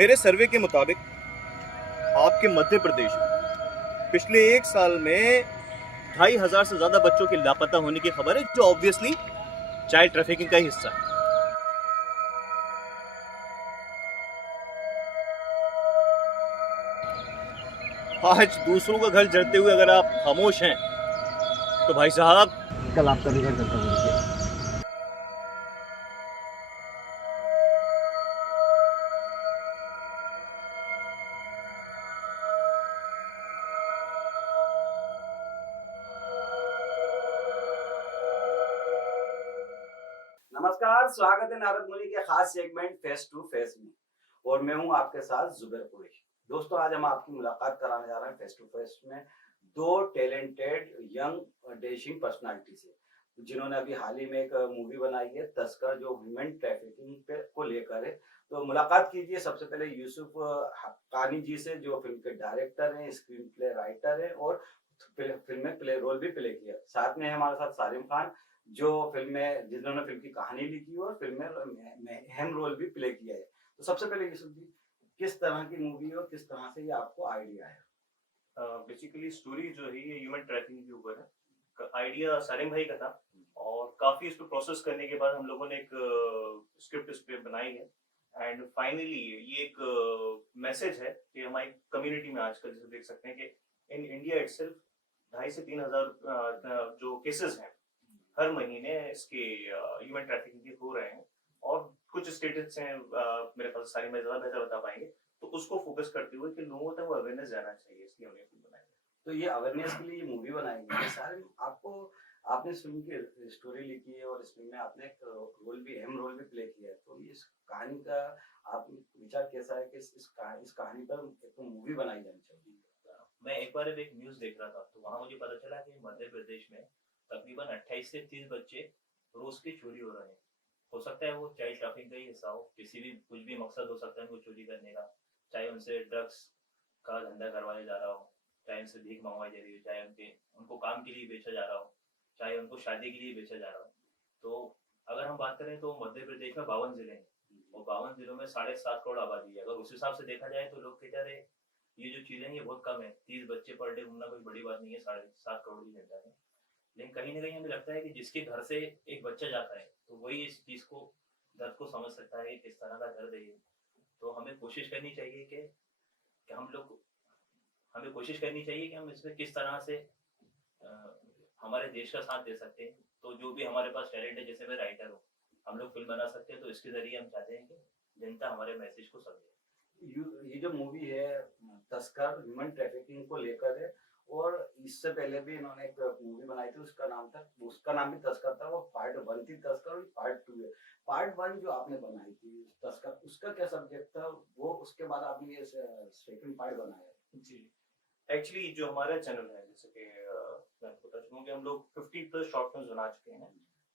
मेरे सर्वे के मुताबिक आपके मध्य प्रदेश में पिछले 1 साल में 2,500 से ज्यादा बच्चों के लापता होने की खबर है, जो ऑब्वियसली चाइल्ड ट्रैफिकिंग का ही हिस्सा है। आज दूसरों का घर जलते हुए अगर आप खामोश हैं तो भाई साहब कल आपका भी घर जलता हुआ देखिए। नमस्कार, स्वागत है नारद मुनि के खास सेगमेंट फेस टू फेस में। और मैं हूं आपके साथ जुबैर कुरैशी। दोस्तों, आज हम आपकी मुलाकात कराने जा रहे हैं फेस टू फेस में दो टैलेंटेड यंग डैशिंग पर्सनालिटी से, जिन्होंने अभी हाल ही में एक मूवी बनाई है तस्कर, जो ह्यूमन ट्रैफिकिंग पे को लेकर है। तो मुलाकात कीजिए सबसे पहले यूसुफ हक्कानी जी से, जो फिल्म के डायरेक्टर हैं, स्क्रीन प्ले राइटर हैं और फिल्म में प्ले रोल भी प्ले किया। साथ में है हमारे साथ सारिम खान, जो जिन्होंने फिल्म की कहानी लिखी और फिल्म में अहम रोल भी प्ले किया है। तो सबसे पहले यूसुफ जी, किस तरह की मूवी और किस तरह से ये आपको आइडिया है? बेसिकली स्टोरी जो है ये ह्यूमन ट्रैफिकिंग के ऊपर है। आइडिया सारिम भाई का था और काफी इसको प्रोसेस करने के बाद हम लोगों ने एक स्क्रिप्ट इस पे बनाई है। एंड फाइनली ये एक मैसेज है कि हमारी कम्युनिटी में आजकल जैसे देख सकते हैं कि इन इंडिया इटसेल्फ 2,500 से 3,000 जो केसेस हैं हर महीने इसके ह्यूमन ट्रैफिकिंग के हो रहे हैं। और कुछ स्टेट्स हैं, मेरे पास सारी मैं ज्यादा बेहतर बता पाएंगे, तो उसको फोकस करते हुए कि लोगों तक वो अवेयरनेस जाना चाहिए, इसलिए हमने फिल्म बनाई है। तो ये अवेयरनेस के लिए ये मूवी बनाई गई है। सारे आपको आपने इस फिल्म की स्टोरी लिखी है और इस फिल्म में आपने एक अहम रोल भी प्ले किया है। तो इस कहानी का आप विचार कैसा है कि इस कहानी पर एक मूवी बनाई जानी चाहिए? मैं एक बार एक न्यूज देख रहा था, तो वहां मुझे पता चला कि मध्य प्रदेश में तकरीबन 28 से 30 बच्चे रोज की चोरी हो रहे हैं। हो सकता है वो चाइल्ड ट्रैफिकिंग का ही हिस्सा हो, किसी भी कुछ भी मकसद हो सकता है उनको चोरी करने का। चाहे उनसे ड्रग्स का धंधा करवाया जा रहा हो, चाहे उनसे भीख मंगवाई जा रही हो, चाहे उनको काम के लिए बेचा जा रहा हो, चाहे उनको शादी के लिए बेचा जा रहा हो। तो अगर हम बात करें तो मध्य प्रदेश में 52 जिले हैं और 52 जिलों में 7.5 करोड़ आबादी है। अगर उस हिसाब से देखा जाए तो लोग कह रहे ये जो चीजें ये बहुत कम है, 30 बच्चे पर डे घूमना कोई बड़ी बात नहीं है 7.5 करोड़ की जनता है। लेकिन कहीं ना कहीं हमें लगता है कि जिसके घर से एक बच्चा जाता है तो वही इस चीज को, दर्द को समझ सकता है किस तरह का दर्द है। तो हमें कोशिश करनी चाहिए कि हम लोग हमें कोशिश करनी चाहिए कि हम इसमें किस तरह से हमारे देश का साथ दे सकते हैं। तो जो भी हमारे पास टैलेंट है, जैसे मैं राइटर हूँ, हम लोग फिल्म बना सकते हैं। तो इसके जरिए हम चाहते हैं कि जनता हमारे मैसेज को समझे। ये जो मूवी है तस्कर, ह्यूमन ट्रैफिकिंग को लेकर है। और इससे पहले भी इन्होंने एक मूवी बनाई थी, उसका नाम भी तस्कर था। वो पार्ट 1 थी तस्कर और पार्ट 2 है। पार्ट 1 जो आपने बनाई थी तस्कर, उसका क्या सब्जेक्ट था वो, उसके बाद आपने ये सेकंड पार्ट बनाया? जी, एक्चुअली जो हमारा चैनल है, जैसे कि मैं आपको बता चुका कि हम लोग 50+ शॉर्ट फिल्म बना चुके हैं।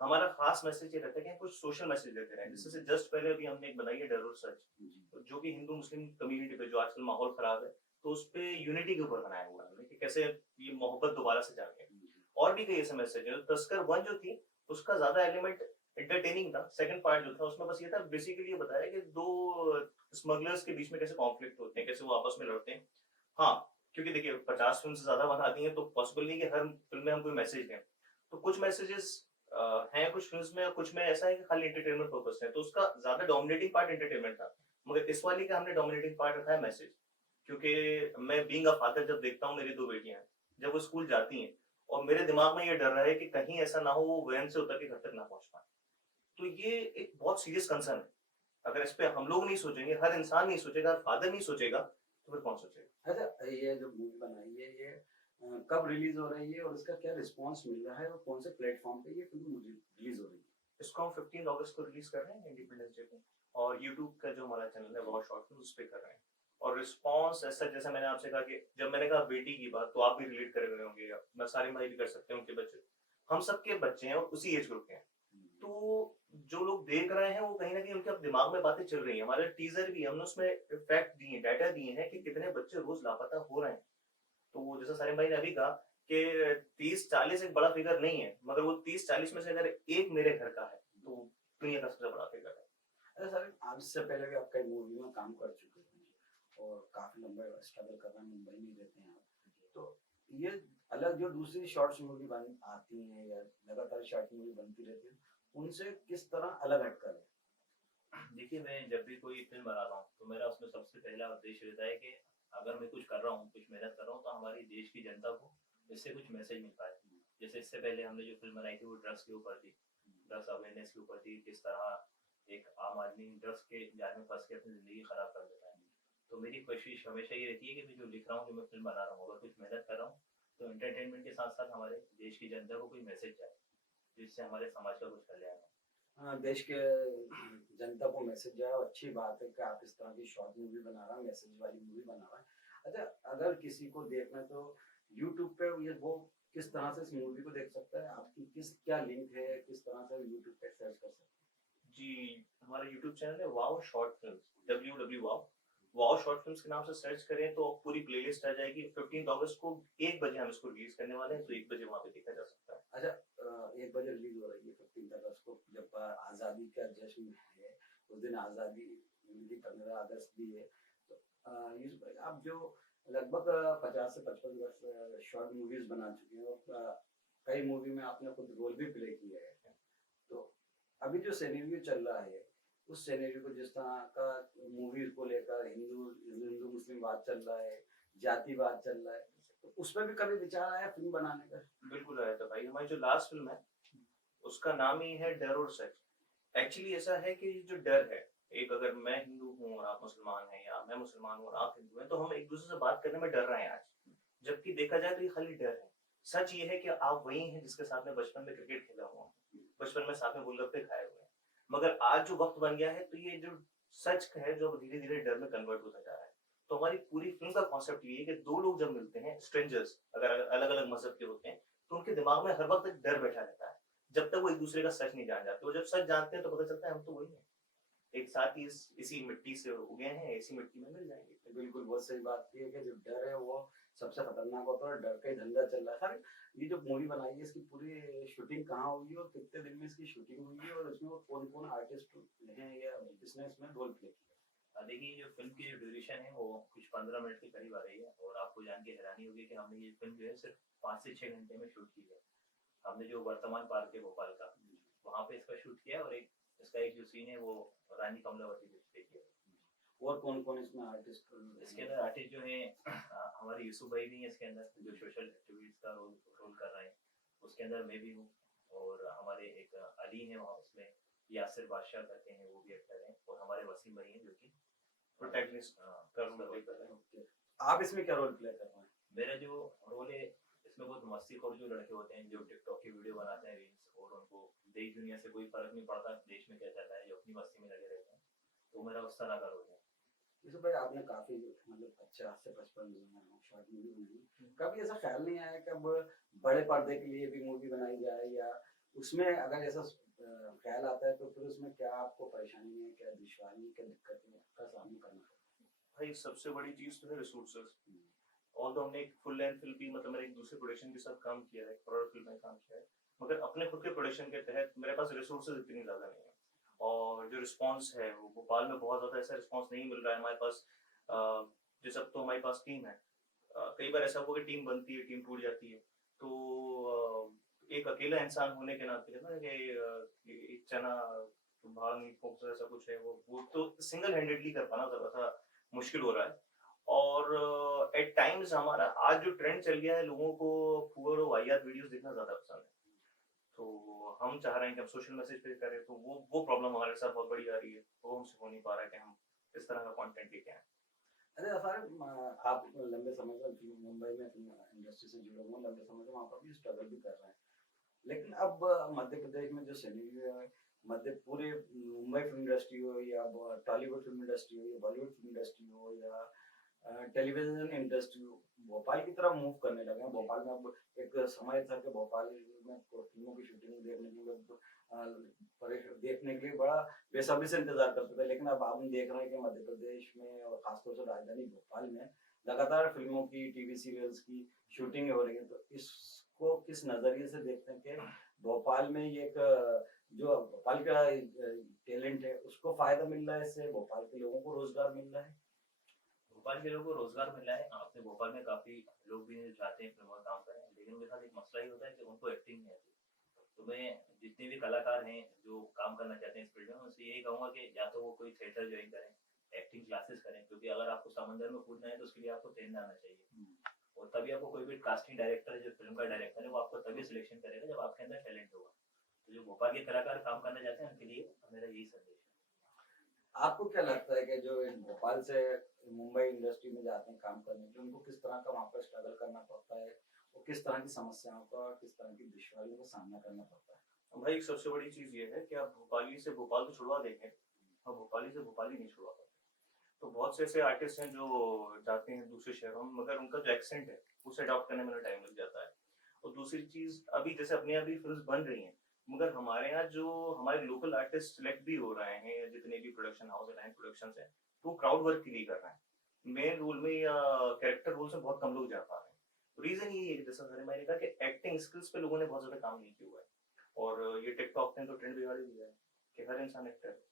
हमारा खास मैसेज ये रहता है कि हम कुछ सोशल मैसेज देते रहे। जैसे जस्ट पहले अभी हमने एक बनाई है डर और सच, जो कि हिंदू मुस्लिम कम्युनिटी पे जो आजकल माहौल खराब है, तो उस पे यूनिटी के ऊपर बनाया हुआ है कि कैसे ये मोहब्बत दोबारा से जागे। और भी कई ऐसे मैसेज है। तस्कर 1 जो थी उसका ज्यादा एलिमेंट एंटरटेनिंग था। सेकंड पार्ट जो था उसमें बस ये था, बेसिकली ये बताया कि दो स्मगलर्स के बीच में कैसे कॉन्फ्लिक्ट होते हैं, कैसे वो आपस में लड़ते हैं। हाँ, क्योंकि देखिए 50 फिल्म से ज्यादा बनाती हैं तो पॉसिबल नहीं कि हर फिल्म में हम कोई मैसेज दें। तो कुछ मैसेजेस हैं कुछ फिल्म्स में, कुछ में ऐसा है कि खाली एंटरटेनमेंट पर्पस है, तो उसका ज्यादा डोमिनेटिंग पार्ट एंटरटेनमेंट था। मगर इस वाली का हमने डोमिनेटिंग पार्ट रखा है मैसेज। क्योंकि मैं बीइंग अ फादर जब देखता हूँ मेरी 2 बेटियां हैं, जब वो स्कूल जाती हैं और मेरे दिमाग में ये डर रहा है कि कहीं ऐसा ना हो वो वैन से उतर के घर तक ना पहुंच पाए। तो ये एक बहुत सीरियस कंसर्न है। अगर इस पे हम लोग नहीं सोचेंगे, हर इंसान नहीं सोचेगा, हर फादर नहीं सोचेगा, तो फिर कौन सोचेगा? अच्छा, ये जो मूवी बनाई है ये कब रिलीज हो रही है और इसका क्या रिस्पांस मिल रहा है और कौन से प्लेटफॉर्म पे ये फिल्म रिलीज हो रही है? इसको हम 15 अगस्त को रिलीज कर रहे हैं, इंडिपेंडेंस डे पे। और यूट्यूब का जो हमारा चैनल है बहुत शॉर्ट फिल्म उस पे कर रहे हैं। और रिस्पांस ऐसा, जैसे मैंने आपसे कहा कि जब मैंने कहा बेटी की बात, तो आप भी रिलेट कर रहे होंगे, मैं सारे भाई भी कर सकते हैं, उनके बच्चे, हम सबके बच्चे हैं और उसी एज ग्रुप के हैं। तो जो लोग देख रहे हैं वो कहीं ना कहीं उनके अब दिमाग में बातें चल रही हैं। हमारे टीजर भी हमने उसमें फैक्ट दिए, डाटा दिए हैं कि कितने बच्चे रोज लापता हो रहे हैं। तो जैसा सारिम भाई ने अभी कहा कि 30-40 एक बड़ा फिगर नहीं है, मगर वो 30-40 में से अगर एक मेरे घर का है तो दुनिया का सबसे बड़ा फिगर है। अरे सर, आप इससे पहले भी आप कई मूवी में काम कर चुके हैं, और काफी लंबा स्ट्रगल कर रहे हैं, मुंबई में रहते हैं आप। तो ये अलग जो दूसरी शॉर्ट्स मूवी बन आती हैं या लगातार शॉर्ट मूवी बनती रहती है, उनसे किस तरह अलग हटकर है? देखिए, मैं जब भी कोई फिल्म बनाता हूँ तो मेरा उसमें सबसे पहला उद्देश्य रहता है कि अगर मैं कुछ कर रहा हूँ, कुछ मेहनत कर रहा हूँ, तो हमारी देश की जनता को इससे कुछ मैसेज मिल पाए। जैसे इससे पहले हमने जो फिल्म बनाई थी वो ड्रग्स के ऊपर थी, ड्रग्स अवेयरनेस के ऊपर थी, किस तरह एक आम आदमी ड्रग्स के जाल में फंस के अपनी जिंदगी खराब कर देता है। तो मेरी कोशिश हमेशा ये रहती है कि मैं जो लिख रहा हूँ, जो मैं फिल्म बना रहा हूँ, अगर कुछ मेहनत कर रहा हूँ तो एंटरटेनमेंट के साथ साथ हमारे देश की जनता को कोई मैसेज जाए, जिससे हमारे समाज का कुछ कल्याण हो। हाँ, देश के जनता को मैसेज जाए, और अच्छी बात है कि आप इस तरह की शॉर्ट मूवी बना रहे हैं, मैसेज वाली मूवी बना रहे हैं। अच्छा, अगर किसी को देखना है तो यूट्यूब पे ये वो किस तरह से इस मूवी को देख सकता है? आपकी क्या लिंक है, किस तरह से यूट्यूब पे सर्च कर सकते हैं? जी, हमारा यूट्यूब चैनल है wow short films, www wow short films के नाम से सर्च करें तो पूरी प्लेलिस्ट आ जाएगी। 15 अगस्त को 1 बजे हम इसको रिलीज करने वाले हैं, तो 1 बजे वहाँ पे देखा जा सकता है। अच्छा, 1 बजे रिलीज हो रही है 15 अगस्त को, जब आज़ादी का जश्न है, उस दिन आज़ादी मिली, 15 अगस्त भी है। तो यूसुफ भाई, आप जो लगभग 50 से 55 वर्ष शॉर्ट मूवीज बना चुके हैं, और कई मूवी में आपने खुद रोल भी प्ले किया है, तो अभी जो सिनेरियो चल रहा है, उस सिनेरियो को जिस तरह का मूवीज को लेकर हिंदू हिंदू मुस्लिम बात चल रहा है, जातिवाद चल रहा है, तो उस पर भी कभी विचार आया फिल्म बनाने का? बिल्कुल आया था भाई। हमारी जो लास्ट फिल्म है उसका नाम ही है डर और सच। एक्चुअली ऐसा है कि जो डर है, एक अगर मैं हिंदू हूँ और आप मुसलमान हैं, या मैं मुसलमान हूँ और आप हिंदू हैं, तो हम एक दूसरे से बात करने में डर रहे हैं आज। जबकि देखा जाए तो ये खाली डर है। सच ये है कि आप वही हैं जिसके साथ में बचपन में क्रिकेट खेला हुआ हूँ, बचपन में साथ में गोलगप्पे खाए हुए हैं। मगर आज जो वक्त बन गया है, तो ये जो सच है जो धीरे धीरे डर में कन्वर्ट होता जा रहा है। तो हमारी पूरी फिल्म का कॉन्सेप्ट ये है कि दो लोग जब मिलते हैं, स्ट्रेंजर्स अगर अलग अलग मजहब के होते हैं, तो उनके दिमाग में हर वक्त एक डर बैठा रहता है, जब तक वो एक दूसरे का सच नहीं जान जाते। वो जब सच जानते हैं तो पता चलता है हम तो वही हैं, एक साथ ही इसी मिट्टी से उगे हैं, इसी मिट्टी में मिल जाएंगे। तो बिल्कुल बहुत सही बात की है कि जो डर है वो सबसे खतरनाक होता है, डर का ही धंधा चल रहा है। सर, ये जो मूवी बनाई है, इसकी पूरी शूटिंग कहाँ हुई है और कितने दिन में इसकी शूटिंग हुई है, और इसमें कौन कौन आर्टिस्ट हैं या किसने इसमें रोल प्ले किया? देखिए, जो फिल्म की जो ड्यूरेशन है वो कुछ 15 मिनट के करीब आ रही है, और आपको जान के हैरानी होगी कि हमने ये फिल्म जो है सिर्फ 5 से 6 घंटे में शूट की है। हमने जो वर्तमान पार्क है भोपाल का, वहाँ पे इसका शूट किया, और इसका एक जो सीन है वो रानी कमलावती बीच पे किया। और कौन कौन इसमें आर्टिस्ट? इसके अंदर आर्टिस्ट जो है हमारे यूसुफ भाई भी हैं इसके अंदर, जो सोशल एक्टिविटीज का रोल कर रहे हैं। उसके अंदर मैं भी हूँ, और हमारे एक अली हैं वहाँ, उसमें यासिर बादशाह करते हैं, वो भी एक्टर हैं, और हमारे वसीम भाई हैं जो कि प्रोटैगनिस्ट का रोल प्ले कर रहे हैं। Okay. आप इसमें क्या रोल प्ले कर रहे हैं? मेरा जो रोल है इसमें बहुत मस्तीखोर जो लड़के होते हैं, जो टिकटॉक की वीडियो बनाते हैं, रील्स, और उनको देश दुनिया से कोई फर्क नहीं पड़ता देश में क्या चल रहा है, जो अपनी मस्ती में लगे रहते हैं, तो मेरा उस तरह का रोल है। यूसुफ भाई, आपने काफी मतलब 50 से 55 शॉर्ट मूवी बनाई, कभी ऐसा ख्याल नहीं आया कि अब बड़े पर्दे के लिए भी मूवी बनाई जाए, या उसमें अगर ऐसा ख्याल आता है तो फिर उसमें क्या आपको परेशानी है, क्या दुश्वारी, क्या दिक्कतें का सामना करना है? भाई सबसे बड़ी चीज तो है रिसोर्सेज। और तो हमने एक फुल लेंथ फिल्म भी, मतलब मैंने एक दूसरे प्रोडक्शन के साथ काम किया है, हॉरर फिल्म में काम किया है, मगर अपने खुद के प्रोडक्शन के तहत मेरे पास रिसोर्सेज इतनी ज्यादा नहीं है। और जो रिस्पांस है वो भोपाल में बहुत ज्यादा ऐसा रिस्पांस नहीं मिल रहा है हमारे पास। जैसे अब तो हमारे पास टीम है, कई बार ऐसा हुआ कि टीम बनती है, टीम टूट जाती है, तो एक अकेला इंसान होने के नाते कहते हैं कि एक चना भाग नहीं फूंक सकता, ऐसा कुछ है, वो तो सिंगल हैंडेडली कर पाना थोड़ा सा मुश्किल हो रहा है। और एट टाइम्स हमारा आज जो ट्रेंड चल गया है, लोगों को पुअर और वाहियात वीडियोस देखना ज्यादा पसंद है, तो हम चाह रहे हैं कि हम सोशल मैसेज पे करें, तो वो प्रॉब्लम हमारे साथ बहुत बड़ी आ रही है, वो हमसे हो नहीं पा रहा है कि हम इस तरह का कंटेंट लेके आए। अरे अफार, आप लंबे समय से मुंबई में फिल्म इंडस्ट्री से जुड़े हुए हैं, लंबे समय से वहाँ पर भी स्ट्रगल भी कर रहे हैं, लेकिन अब मध्य प्रदेश में जो सिनेरियो है, पूरे मुंबई फिल्म इंडस्ट्री हो, या टॉलीवुड फिल्म इंडस्ट्री हो, या बॉलीवुड फिल्म इंडस्ट्री हो, या टेलीविजन इंडस्ट्री हो, भोपाल की तरफ मूव करने लगे हैं। भोपाल में अब एक समय था कि भोपाल में फिल्मों की शूटिंग देखने के लिए बड़ा बेसब्री से इंतजार करते थे, लेकिन अब हम देख रहे हैं कि मध्य प्रदेश में और खासतौर से राजधानी भोपाल में लगातार फिल्मों की, टीवी सीरियल्स की शूटिंग हो रही है। तो इसको किस नजरिए से देखते हैं कि भोपाल में ये एक जो भोपाल का टैलेंट है उसको फायदा मिल रहा है, इससे भोपाल के लोगों को रोजगार मिल रहा है? भोपाल के लोगों को रोजगार मिला है। आपने भोपाल में काफी लोग भी चाहते हैं फिल्मों में काम करें, लेकिन उनके साथ एक मसला ही होता है कि उनको एक्टिंग नहीं आती। तो मैं जितने भी कलाकार हैं जो काम करना चाहते हैं इस फील्ड में, उनसे यही कहूंगा कि या तो वो कोई थिएटर ज्वाइन करें, एक्टिंग क्लासेस करें, क्योंकि अगर आपको समंदर में कूदना है तो उसके लिए आपको तैरना आना चाहिए। और तभी आपको कोई भी कास्टिंग डायरेक्टर है, जो फिल्म का डायरेक्टर है, वो आपको तभी सिलेक्शन करेगा जब आपके अंदर टैलेंट होगा। तो जो भोपाल के कलाकार काम करना चाहते हैं उनके लिए मेरा यही संदेश है। आपको क्या लगता है कि जो भोपाल से मुंबई इंडस्ट्री में जाते हैं काम करने के लिए, उनको किस तरह का वहाँ पर स्ट्रगल करना पड़ता है और किस तरह की समस्याओं का, किस तरह की दुश्वारियों का सामना करना पड़ता है? भाई सबसे बड़ी चीज ये है कि आप भोपाली से भोपाल तो छुड़वा देंगे, और भोपाली से भोपाली नहीं छुड़वा पाते। तो बहुत से ऐसे आर्टिस्ट हैं जो जाते हैं दूसरे शहरों में, मगर उनका जो एक्सेंट है उसे अडॉप्ट करने में टाइम लग जाता है। और दूसरी चीज, अभी जैसे अपने यहाँ भी फिल्म बन रही हैं, मगर हमारे यहाँ जो हमारे लोकल आर्टिस्ट सिलेक्ट भी हो रहे हैं, जितने भी प्रोडक्शन हाउस है, प्रोडक्शन है, तो क्राउड वर्क के लिए कर रहे हैं। मेन रोल में या कैरेक्टर रोल से बहुत कम लोग जा पा रहे हैं। रीजन ये है कि जैसा मैंने कहा कि एक्टिंग स्किल्स पे लोगों ने बहुत ज्यादा काम नहीं किया हुआ है। और ये टिकटॉक ने तो ट्रेंड बिगाड़ दिया है कि हर इंसान एक्टर है,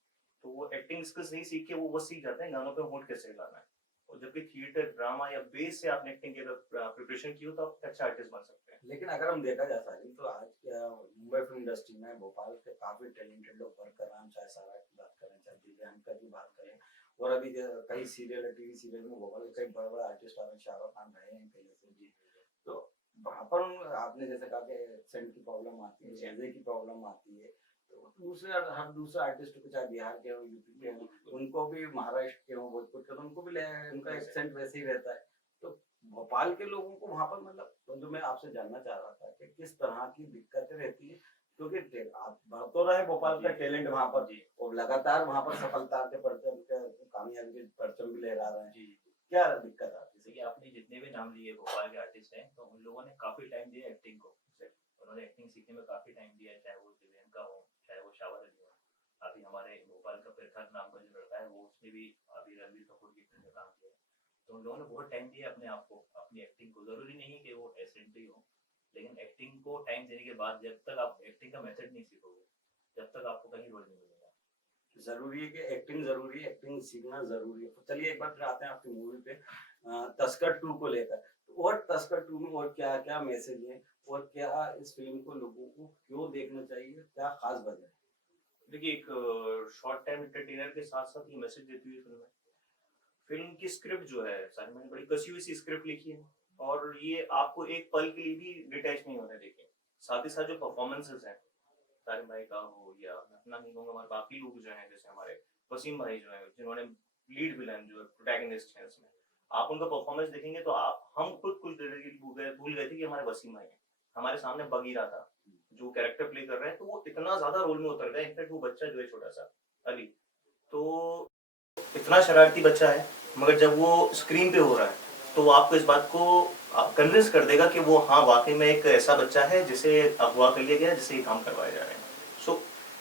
तो वो एक्टिंग स्किल्स नहीं सीख के वो बस सीख जाते हैं गानों पे होंठ कैसे गाना है। और जबकि थिएटर, ड्रामा या बेस से आपने एक्टिंग की प्रिपरेशन की हो तो आप अच्छा आर्टिस्ट बन सकते हैं। लेकिन अगर हम देखा जाए साजिद, तो आज क्या मुंबई फिल्म इंडस्ट्री में भोपाल के काफी टैलेंटेड लोग वर्क कर रहे हैं, चाहे सारा की बात करें, चाहे दिव्यांका की बात करें, और अभी कई सीरियल, टीवी सीरियल में भोपाल के कई बड़े बड़े आर्टिस्ट आ रहे हैं, शाहरुख खान रहे हैं पहले से जी। तो वहाँ पर आपने जैसे कहा कि एक्सेंट की प्रॉब्लम आती है, लहजे की प्रॉब्लम आती है, तो दूसरे हर दूसरे आर्टिस्ट को, चाहे बिहार के हो, यूपी के हो, उनको भी, महाराष्ट्र के हो, भोजपुर के, तो उनको भी उनका एक्सेंट वैसे ही रहता है। तो भोपाल के लोगों को वहाँ पर, मतलब जो मैं आपसे जानना चाह रहा था कि किस तरह की दिक्कतें रहती है, क्योंकि आप बढ़ तो रहे भोपाल का टैलेंट वहाँ पर, और लगातार वहाँ पर सफलता के परचम, कामयाबी के परचम भी लहरा रहे हैं, क्या दिक्कत आती है? देखिए, आपने जितने भी नाम लिए भोपाल के आर्टिस्ट हैं, तो उन लोगों ने काफी टाइम दिया एक्टिंग को। उन्होंने एक्टिंग सीखने में काफी टाइम दिया है, चाहे वो दिव्यांका हो, चाहे वो शावर अली हो। अभी हमारे भोपाल का प्रखर नाम का जो लड़का है, वो उसने भी अभी रणबीर कपूर की फिल्म में काम किया है। तो उन लोगों ने बहुत टाइम दिया अपने आप को, अपनी एक्टिंग को। जरूरी नहीं कि वो एसेंट ही हो, लेकिन एक्टिंग को टाइम देने के बाद, जब तक आप एक्टिंग का मेथड नहीं सीखोगे, जब तक आपको कहीं रोल नहीं मिलेगा। जरूरी है कि एक्टिंग जरूरी है, एक्टिंग सीखना जरूरी है। तो चलिए एक बार फिर आते हैं आपकी मूवी पे, तस्कर 2 को लेकर। और तस्कर 2 में और क्या क्या मैसेज है, और क्या इस फिल्म को लोगों को क्यों देखना चाहिए, क्या खास वजह है? देखिए, एक शॉर्ट टाइम एंटरटेनर के साथ साथ ये मैसेज देती हुई फिल्म है। फिल्म की स्क्रिप्ट जो है सारी मैंने बड़ी कसी हुई सी स्क्रिप्ट लिखी है, और ये आपको एक पल के लिए भी डिटैच नहीं होने देगी। साथ ही साथ जो परफॉर्मेंसेस हैं, तारिम भाई का हो या मैं अपना नहीं कहूँगा, हमारे बाकी लोग जो हैं, जैसे हमारे वसीम भाई जो हैं, जिन्होंने लीड विलन जो है, प्रोटैगनिस्ट हैं इसमें, आप उनका परफॉर्मेंस देखेंगे तो आप, हम खुद कुछ देर के लिए भूल गए थे कि हमारे वसीम भाई हैं। हमारे सामने बगीरा था जो कैरेक्टर प्ले कर रहे हैं, तो वो इतना ज्यादा रोल में उतर गए। इनफैक्ट वो बच्चा जो है छोटा सा अली, तो इतना शरारती बच्चा है, मगर जब वो स्क्रीन पे हो रहा है तो वो आपको इस बात को कन्विंस कर देगा कि वो हाँ वाकई में एक ऐसा बच्चा है जिसे अगवा कर लिया गया, जिसे ये काम करवाए जा रहे हैं। सो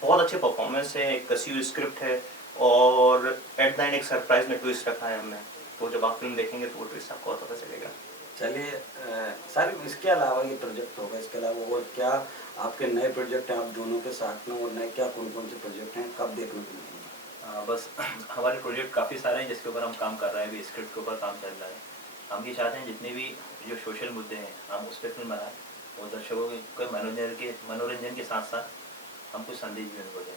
बहुत अच्छे परफॉर्मेंस है, एक कसी हुई स्क्रिप्ट है, और एट द एंड एक सरप्राइज में ट्विस्ट रखा है हमने। तो जब आप फिल्म देखेंगे तो वो ट्विस्ट आपको पता चलेगा। चलिए सर, इसके अलावा ये प्रोजेक्ट होगा, इसके अलावा और क्या आपके नए प्रोजेक्ट हैं आप दोनों के साथ में, और नए क्या कौन कौन से प्रोजेक्ट हैं, कब देखने को मिलेंगे? बस हमारे प्रोजेक्ट काफ़ी सारे हैं जिसके ऊपर हम काम कर रहे हैं, अभी स्क्रिप्ट के ऊपर काम चल रहा है। हम ये चाहते हैं जितने भी जो सोशल मुद्दे हैं हम उस पर फिल्म बनाएं, और दर्शकों के मनोरंजन के साथ साथ हम कुछ संदेश भी उनको दें।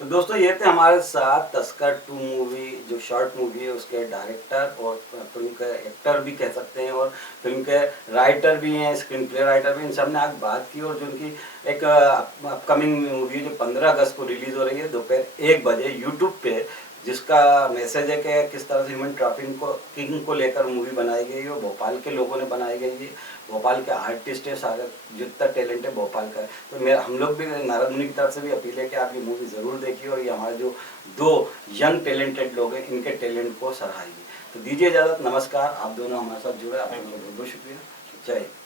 तो दोस्तों, ये थे हमारे साथ तस्कर 2 मूवी, जो शॉर्ट मूवी है, उसके डायरेक्टर और फिल्म के एक्टर भी कह सकते हैं, और फिल्म के राइटर भी हैं, स्क्रीन प्ले राइटर भी। इन सब ने आज बात की, और जो उनकी एक अपकमिंग मूवी जो 15 अगस्त को रिलीज हो रही है दोपहर 1 बजे यूट्यूब पे, जिसका मैसेज है कि किस तरह से ह्यूमन ट्रैफिकिंग को लेकर मूवी बनाई गई है, भोपाल के लोगों ने बनाई गई है, भोपाल के आर्टिस्ट है, सारे जितना टैलेंट है भोपाल का है। तो हम लोग भी नारद मुनि की तरफ से भी अपील है कि आप ये मूवी ज़रूर देखिए, और ये हमारे जो 2 यंग टैलेंटेड लोग हैं, इनके टैलेंट को सराहिए। तो दीजिए इजाज़त, नमस्कार। आप दोनों हमारे साथ जुड़े, आप लोगों का बहुत बहुत शुक्रिया। जय हिंद।